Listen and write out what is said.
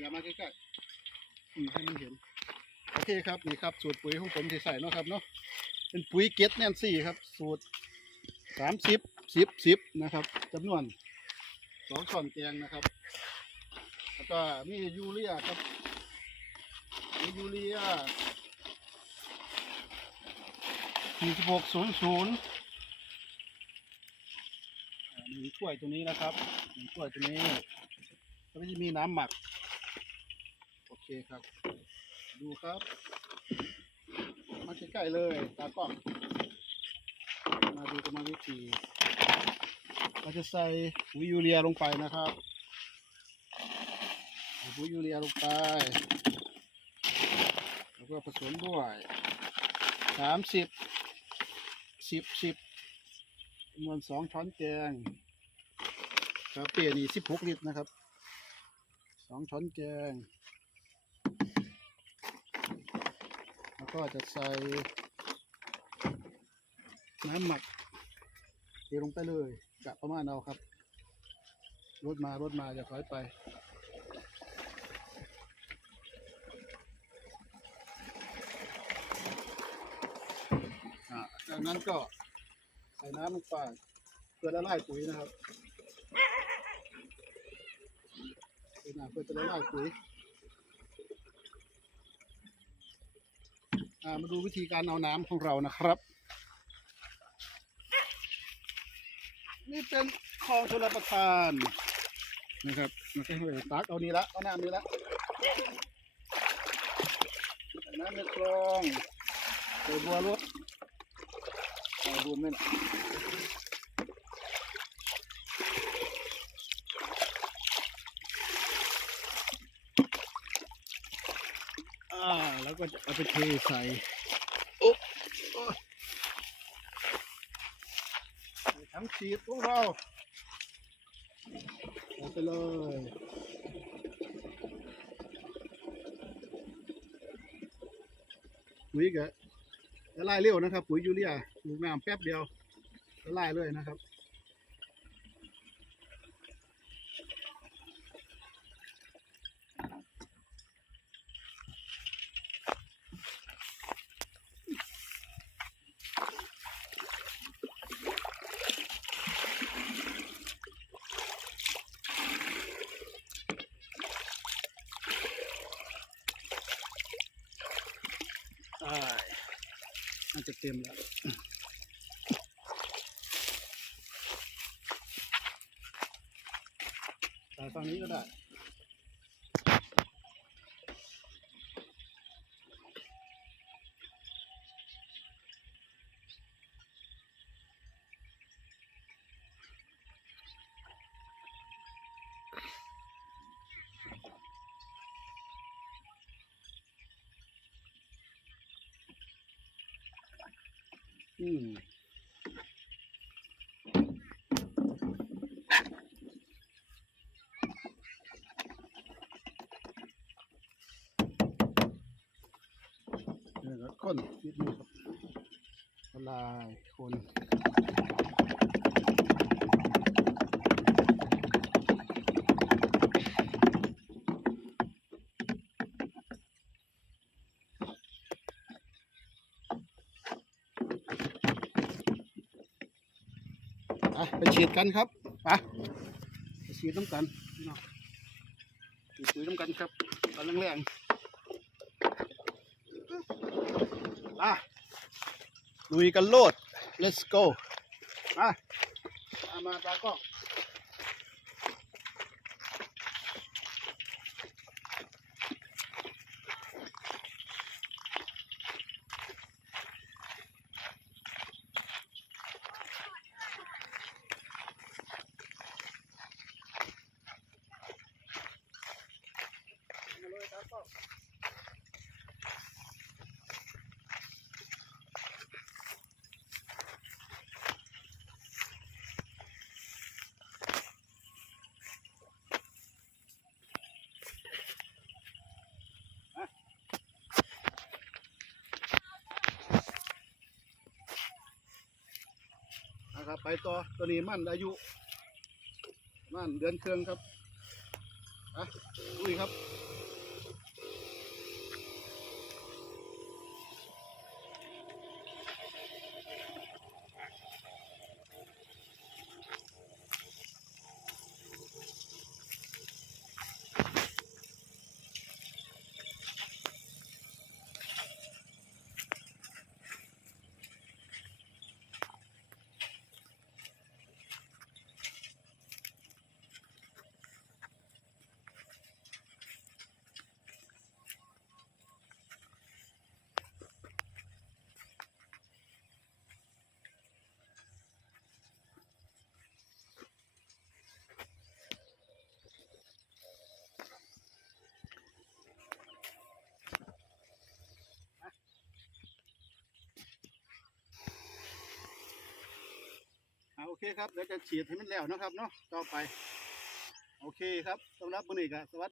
อย่ามาใกล้ๆอืมให้มันเห็น โอเคครับนี่ครับ สูตรปุ๋ยของผมที่ใส่เนาะครับเนาะ เป็นปุ๋ยเก็ตแนนซี่ครับ สูตรสามสิบสิบสิบนะครับจำนวนสองช้อนแกงนะครับ แล้วก็มียูเรียครับ มียูเรียสี่สิบหกศูนย์ศูนย์หนึ่งถ้วยตัวนี้นะครับหนึ่งถ้วยตัวนี้แล้วก็จะมีน้ำหมัก เคครับ ดูครับ มาใกล้ๆเลย ตากล้อง มาดูกรรมวิธีเราจะใส่ปุ๋ยยูเรียลงไปนะครับใส่ปุ๋ยยูเรียลงไป แล้วก็ผสมด้วยสามสิบสิบสิบจำนวนสองช้อนแกงกาเปียนี่สิบหกลิตรนะครับสองช้อนแกง แล้วก็จะใส่น้ำหมักเทลงไปเลยกะประมาณเอาครับรถมารถมาจะถอยไปอ่าจากนั้นก็ใส่น้ำลงไปเพื่อละลายปุ๋ยนะครับใส่น้ำเพื่อจะละลายปุ๋ย อ่า มาดูวิธีการเอาน้ำของเรานะครับ นี่เป็นคลองชลประทานนะครับไม่ใช่ห้วยตักเอานี่ละเอาน้ำนี่ละน้ำในคลองใส่บัวรถใส่บัวนั่นอ่าแล้ว ก็จะเอาไปเทใส่โอ๊ะโอ๊ยใส่ถังฉีดของเราใส่ไปเลยปุ๋ยกะละลายเร็วนะครับ ปุ๋ยยูเรียลูกน้ำแป๊บเดียวละลายเลยนะครับ น่าจะเต็มแล้วแต่ฝั่งนี้ก็ได้ อืมเนี่ยก็คนนิดนึงครับละลายคน ไปไปฉีดกันครับไปไปฉีดน้ำกันพี่น้องฉีดปุ๋ยน้ำกันครับตอนแรงๆอะลุยกันโลด let's go มามามาตากล้องมาเลยตากล้อง ครับไปต่อตัวนี้มั่นอายุมั่นเดือนเครื่องครับอะลุยครับ เคครับเดี๋ยวจะฉีดให้มันแล้วนะครับเนาะต่อไป โอเคครับสำหรับมื้อนี้ก็สวัสดี